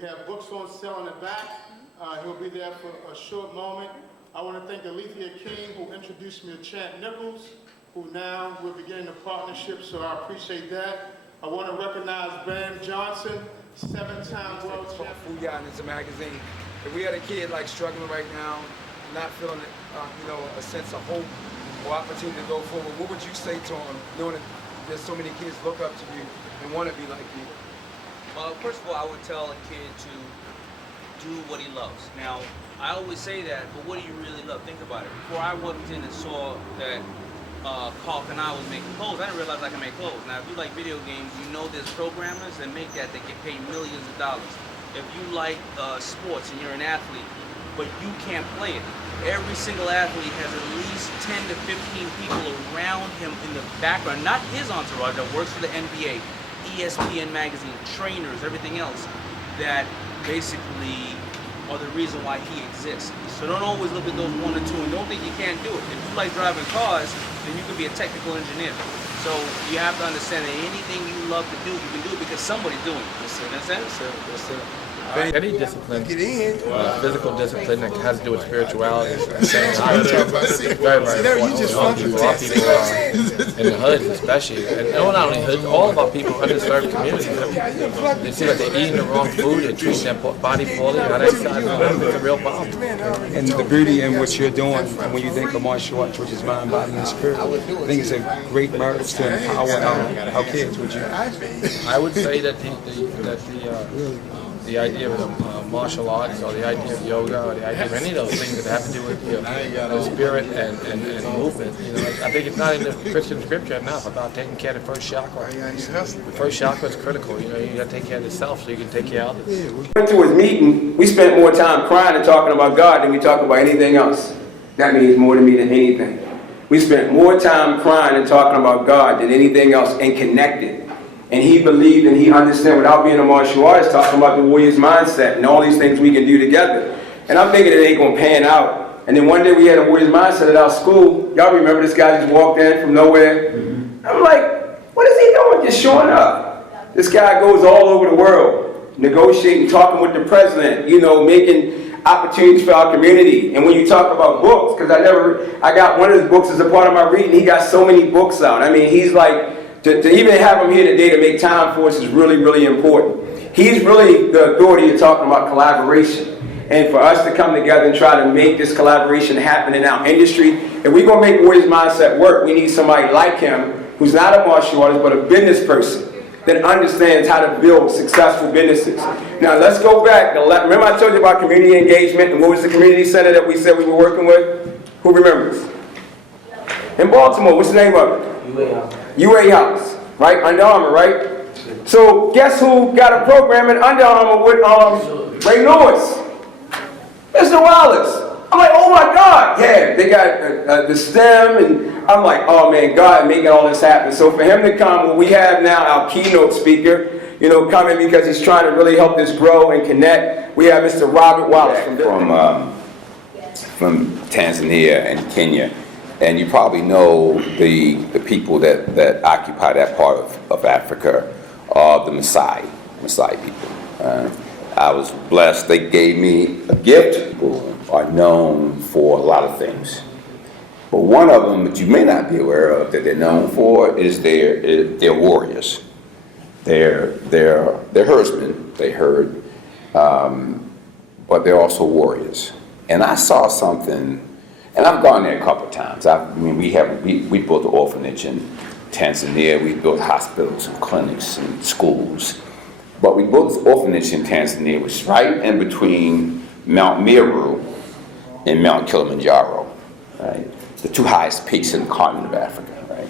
We have books on sale in the back. He'll be there for a short moment. I want to thank Alethea King, who introduced me to Champ Nichols, who now we're beginning a partnership, so I appreciate that. I want to recognize Bam Johnson, 7-time world champion. Food Yacht is a magazine. If we had a kid like struggling right now, not feeling, a sense of hope or opportunity to go forward, what would you say to him, knowing that there's so many kids look up to you and want to be like you? First of all, I would tell a kid to do what he loves. Now, I always say that, but what do you really love? Think about it. Before I walked in and saw that Carl Canal was making clothes, I didn't realize I could make clothes. Now, if you like video games, you know there's programmers that make that get paid millions of dollars. If you like sports and you're an athlete, but you can't play it, every single athlete has at least 10 to 15 people around him in the background, not his entourage that works for the NBA, ESPN magazine, trainers, everything else, that basically are the reason why he exists. So don't always look at those 1 or 2 and don't think you can't do it. If you like driving cars, then you can be a technical engineer. So you have to understand that anything you love to do, you can do it because somebody's doing it. You understand? Yes, sir. Any discipline, physical discipline that has to do with spirituality is very, very important. All people in the hoods especially, and not only hoods, all of our people, underserved communities, they see like they're eating the wrong food, they're treating their body poorly, not exercising, it's a real problem. And the beauty in what you're doing, when you think of martial arts, which is mind, body, and spirit, I think it's a great merge to empower our kids. Would you? I would say that the idea of martial arts, or the idea of yoga, or the idea of any of those things that have to do with the spirit and movement. I think it's not in the Christian scripture enough about taking care of the first chakra. The first chakra is critical. You got to take care of the self so you can take care of others. Went to his meeting. We spent more time crying and talking about God than we talk about anything else. That means more to me than anything. We spent more time crying and talking about God than anything else, and connected. And he believed and he understood, without being a martial artist, talking about the warrior's mindset and all these things we can do together. And I'm thinking it ain't gonna pan out. And then one day we had a warrior's mindset at our school. Y'all remember this guy just walked in from nowhere? I'm like, what is he doing just showing up? This guy goes all over the world, negotiating, talking with the president, making opportunities for our community. And when you talk about books, because I got one of his books as a part of my reading, he got so many books out. I mean, he's like, to even have him here today to make time for us is really, really important. He's really the authority of talking about collaboration. And for us to come together and try to make this collaboration happen in our industry, if we're going to make Warriors Mindset work, we need somebody like him who's not a martial artist but a business person that understands how to build successful businesses. Now let's go back. Remember I told you about community engagement, and what was the community center that we said we were working with? Who remembers? In Baltimore, what's the name of it? UA House, right? Under Armour, right? So guess who got a program in Under Armour with Ray Lewis? Mr. Wallace. I'm like, oh my God. Yeah, they got the STEM, and I'm like, oh man, God making all this happen. So for him to come, we have now our keynote speaker, coming because he's trying to really help this grow and connect. We have Mr. Robert Wallace from Tanzania and Kenya. And you probably know the people that occupy that part of Africa are the Maasai people. I was blessed. They gave me a gift. People are known for a lot of things. But one of them that you may not be aware of that they're known for is they're warriors. They're herdsmen. They herd, but they're also warriors. And I saw something. And I've gone there a couple of times. We built an orphanage in Tanzania. We built hospitals and clinics and schools. But we built this orphanage in Tanzania, which is right in between Mount Meru and Mount Kilimanjaro, right? The two highest peaks in the continent of Africa, right?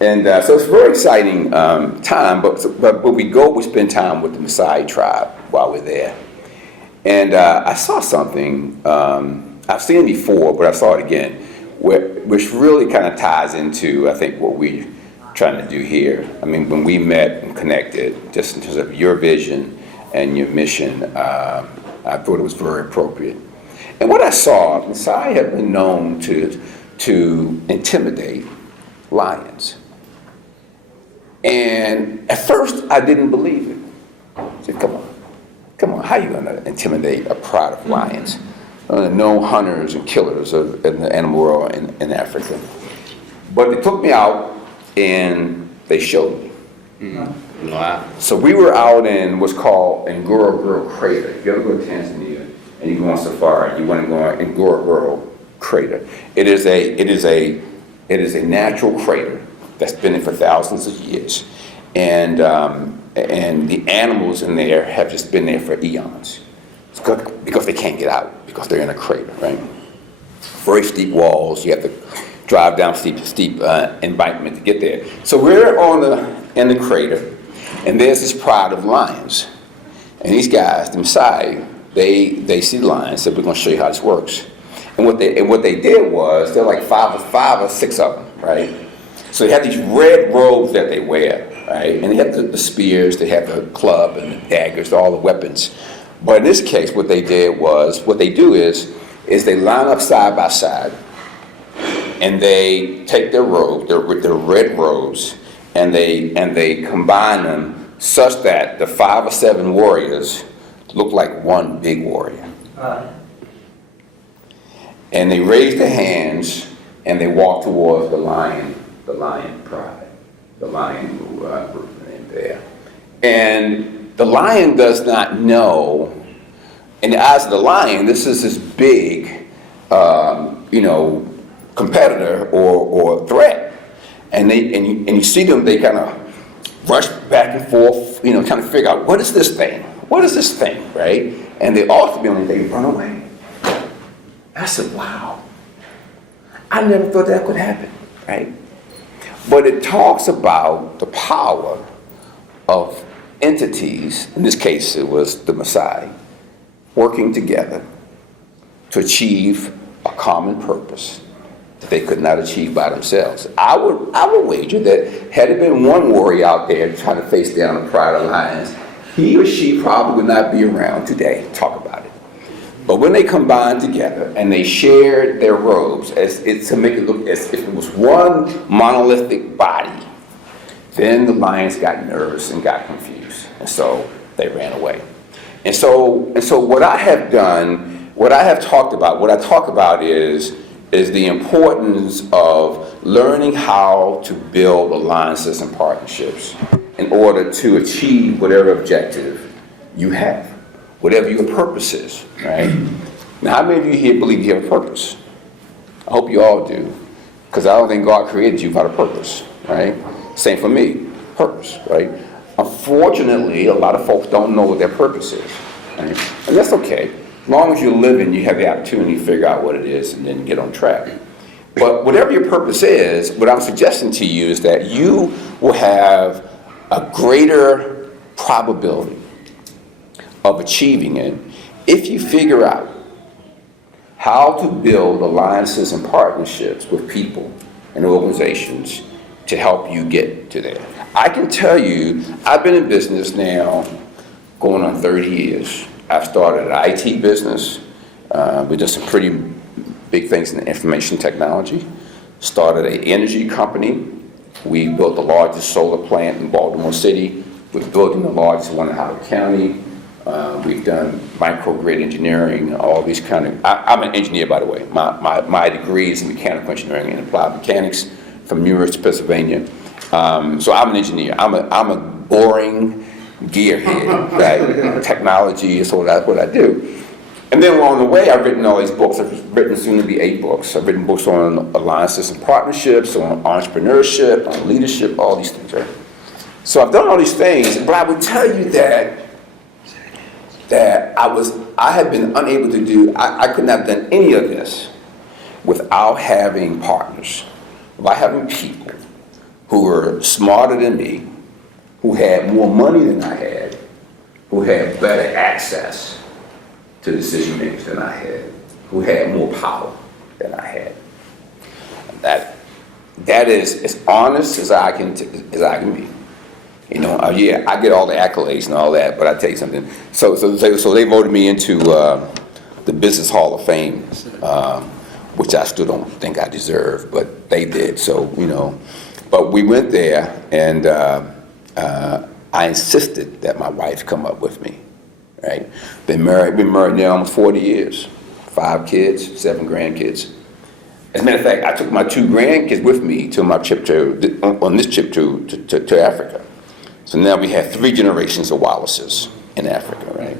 And so it's a very exciting time. But we spend time with the Maasai tribe while we're there. And I saw something. I've seen it before, but I saw it again, which really kind of ties into, I think, what we're trying to do here. I mean, when we met and connected, just in terms of your vision and your mission, I thought it was very appropriate. And what I saw, Maasai have been known to intimidate lions. And at first, I didn't believe it. I said, come Come on, how you gonna intimidate a pride of lions? Known hunters and killers in the animal world in Africa. But they took me out and they showed me. Wow. So we were out in what's called Ngorongoro Crater. If you ever go to Tanzania and you go on safari, you want to go on Ngorongoro Crater. It is a natural crater that's been there for thousands of years, and the animals in there have just been there for eons. Because they can't get out, because they're in a crater, right? Very steep walls, you have to drive down steep embankment to get there. So we're in the crater, and there's this pride of lions. And these guys, the Maasai, they see the lions, so we're gonna show you how this works. And what they did was, there were like five or six of them, right? So they have these red robes that they wear, right? And they have the spears, they have the club and the daggers, all the weapons. But in this case, what they do is they line up side by side, and they take their robe, their red robes, and they combine them such that the 5 or 7 warriors look like one big warrior. And they raise their hands and they walk towards the lion pride, the lion group there. And the lion does not know, in the eyes of the lion, this is this big, competitor or threat. And you see them, they kind of rush back and forth, kind of figure out, what is this thing? What is this thing, right? And they ultimately run away. I said, wow, I never thought that could happen, right? But it talks about the power of entities, in this case it was the Maasai, working together to achieve a common purpose that they could not achieve by themselves. I would wager that had there been one warrior out there trying to face down a pride of lions, he or she probably would not be around today to talk about it. But when they combined together and they shared their robes to make it look as if it was one monolithic body, then the lions got nervous and got confused, and so they ran away. And so what I have done, what I talk about is the importance of learning how to build alliances and partnerships in order to achieve whatever objective you have, whatever your purpose is, right? Now, how many of you here believe you have a purpose? I hope you all do, because I don't think God created you without a purpose, right? Same for me, purpose, right? Unfortunately, a lot of folks don't know what their purpose is, right? And that's okay. As long as you're living, you have the opportunity to figure out what it is and then get on track. But whatever your purpose is, what I'm suggesting to you is that you will have a greater probability of achieving it if you figure out how to build alliances and partnerships with people and organizations to help you get to there. I can tell you, I've been in business now going on 30 years. I've started an IT business. We did some pretty big things in information technology. Started an energy company. We built the largest solar plant in Baltimore City. We're building the largest one in Howard County. We've done microgrid engineering, all these kind of, I'm an engineer, by the way. My degree is in mechanical engineering and applied mechanics from University of Pennsylvania. So I'm an engineer. I'm a boring gearhead, right? Technology is what I do. And then along the way, I've written all these books. I've written soon to be 8 books. I've written books on alliances and partnerships, on entrepreneurship, on leadership, all these things, right? So I've done all these things, but I would tell you that I have been unable to do, I could not have done any of this without having partners, without having people who were smarter than me, who had more money than I had, who had better access to decision makers than I had, who had more power than I had. That is as honest as I can be. Yeah, I get all the accolades and all that, but I tell you something. So they voted me into the Business Hall of Fame, which I still don't think I deserve, but they did. So but we went there, and I insisted that my wife come up with me, right? Been married now almost 40 years. 5 kids, 7 grandkids. As a matter of fact, I took my 2 grandkids with me to my trip on this trip to Africa. So now we have 3 generations of Wallaces in Africa, right?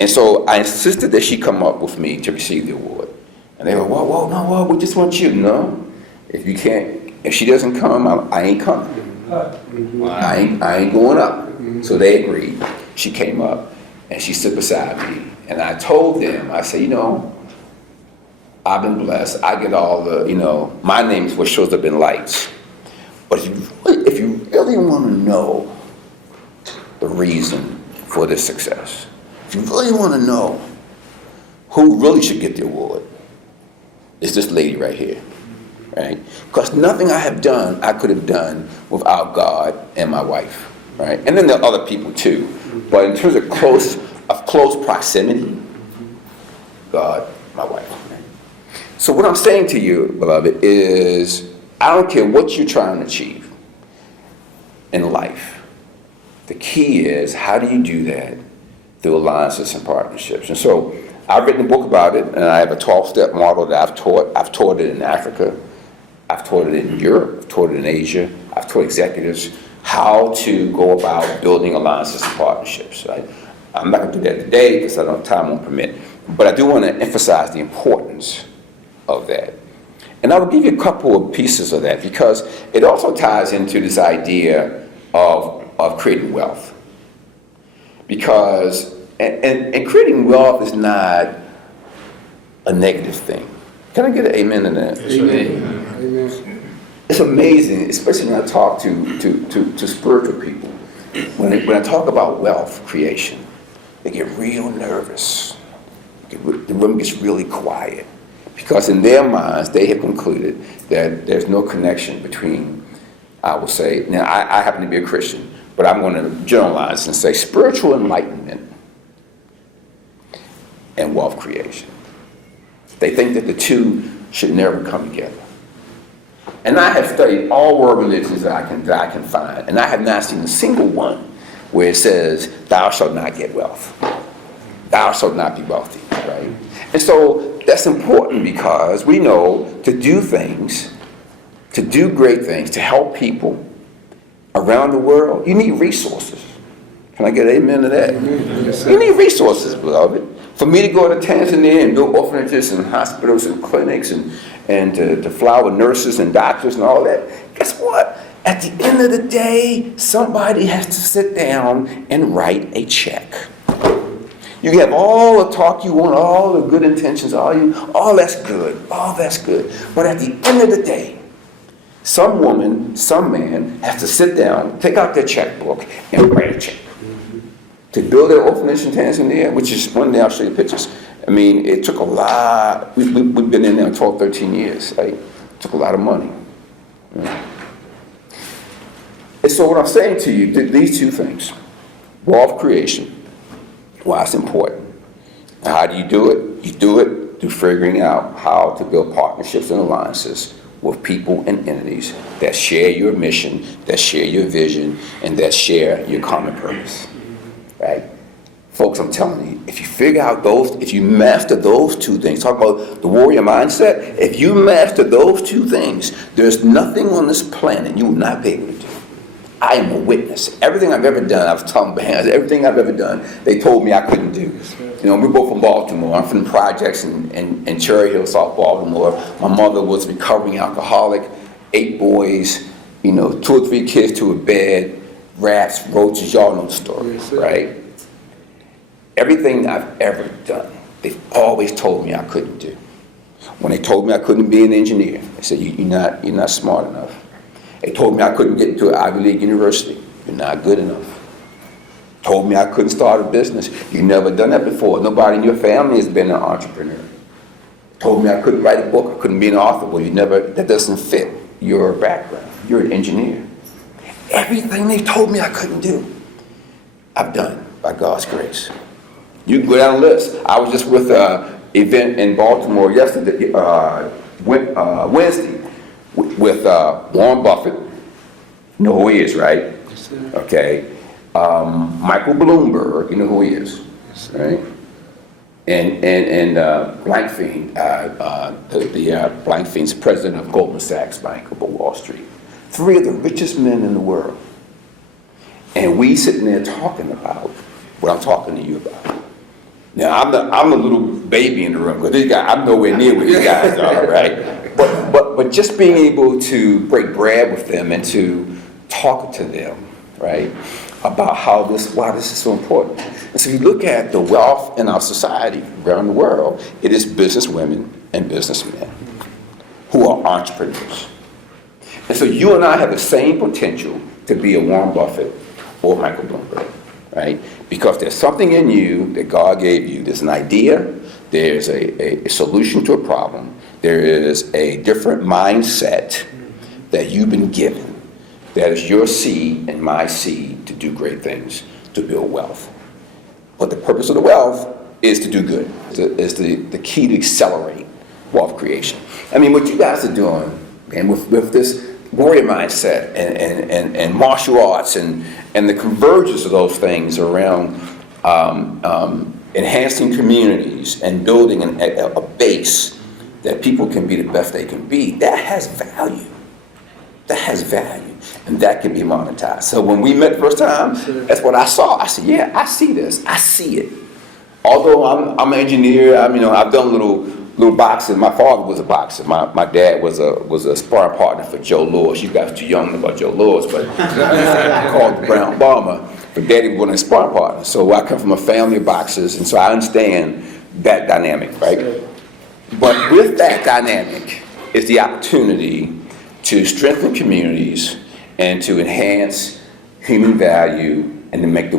And so I insisted that she come up with me to receive the award. And they were, whoa, no, we just want you. No, if she doesn't come, I ain't coming. I ain't going up. So they agreed. She came up and she stood beside me. And I told them, I said, I've been blessed. I get all the, my name is what shows up in lights. But if you really want to know the reason for this success, if you really want to know who really should get the award, it's this lady right here, right? Because nothing I have done, I could have done without God and my wife, right? And then there are other people too. But in terms of close proximity, God, my wife. So what I'm saying to you, beloved, is I don't care what you're trying to achieve in life. The key is, how do you do that through alliances and partnerships? And so I've written a book about it, and I have a 12-step model that I've taught. I've taught it in Africa. I've taught it in Europe. I've taught it in Asia. I've taught executives how to go about building alliances and partnerships. Right? I'm not going to do that today because time won't permit. But I do want to emphasize the importance of that. And I will give you a couple of pieces of that because it also ties into this idea of creating wealth. Because, and creating wealth is not a negative thing. Can I get an amen to that? Amen. Amen. It's amazing, especially when I talk to spiritual people. When I talk about wealth creation, they get real nervous. The room gets really quiet. Because in their minds, they have concluded that there's no connection between, I will say, now I happen to be a Christian, but I'm going to generalize and say spiritual enlightenment and wealth creation. They think that the two should never come together. And I have studied all world religions that I can find, and I have not seen a single one where it says, thou shalt not get wealth. Thou shalt not be wealthy, right? And so that's important because we know to do things, to do great things, to help people around the world, you need resources. Can I get an amen to that? You need resources, beloved. For me to go to Tanzania and build orphanages and hospitals and clinics and to fly with nurses and doctors and all that, guess what? At the end of the day, somebody has to sit down and write a check. You have all the talk you want, all the good intentions, all that's good, But at the end of the day, some woman, some man has to sit down, take out their checkbook, and write a check. To build an orphanage in Tanzania, which is one day I'll show you pictures. I mean, it took a lot. We've been in there 12, 13 years. Right? It took a lot of money. Yeah. And so what I'm saying to you, these two things, wealth creation, why it's important. Now, how do you do it? You do it through figuring out how to build partnerships and alliances with people and entities that share your mission, that share your vision, and that share your common purpose. Right? Folks, I'm telling you, if you figure out if you master those two things, talk about the warrior mindset, if you master those two things, there's nothing on this planet you will not be able to do. I am a witness. Everything I've ever done, I've told my hands, everything I've ever done, they told me I couldn't do. We're both from Baltimore. I'm from the projects in Cherry Hill, South Baltimore. My mother was a recovering alcoholic, 8 boys, 2 or 3 kids to a bed, rats, roaches, y'all know the story, right? Everything I've ever done, they've always told me I couldn't do. When they told me I couldn't be an engineer, they said, you're not smart enough. They told me I couldn't get into an Ivy League university. You're not good enough. Told me I couldn't start a business. You've never done that before. Nobody in your family has been an entrepreneur. Told me I couldn't write a book. I couldn't be an author. Well, that doesn't fit your background. You're an engineer. Everything they told me I couldn't do, I've done by God's grace. You can go down the list. I was just with an event in Baltimore yesterday, Wednesday, with Warren Buffett. You know who he is, right? Okay. Michael Bloomberg, you know who he is. right? And Blankfein, Blankfein's president of Goldman Sachs Bank of Wall Street. 3 of the richest men in the world. And we sitting there talking about what I'm talking to you about. Now, I'm the little baby in the room, because these guys, I'm nowhere near where these guys are, right? But just being able to break bread with them and to talk to them, right, about why this is so important. And so if you look at the wealth in our society around the world, it is businesswomen and businessmen who are entrepreneurs. And so you and I have the same potential to be a Warren Buffett or Michael Bloomberg, right? Because there's something in you that God gave you. There's an idea, there's a solution to a problem, there is a different mindset that you've been given. That is your seed and my seed to do great things, to build wealth. But the purpose of the wealth is to do good, is the key to accelerate wealth creation. I mean, what you guys are doing, and with this warrior mindset and martial arts and the convergence of those things around enhancing communities and building a base that people can be the best they can be, that has value. That has value. And that can be monetized. So when we met the first time, that's what I saw. I said, yeah, I see this. I see it. Although I'm an engineer, I've done little boxing. My father was a boxer. My dad was a sparring partner for Joe Lewis. You guys are too young to know about Joe Lewis, but called the Brown Bomber. But Daddy was a sparring partner. So I come from a family of boxers, and so I understand that dynamic, right? But with that dynamic is the opportunity to strengthen communities and to enhance human value and to make the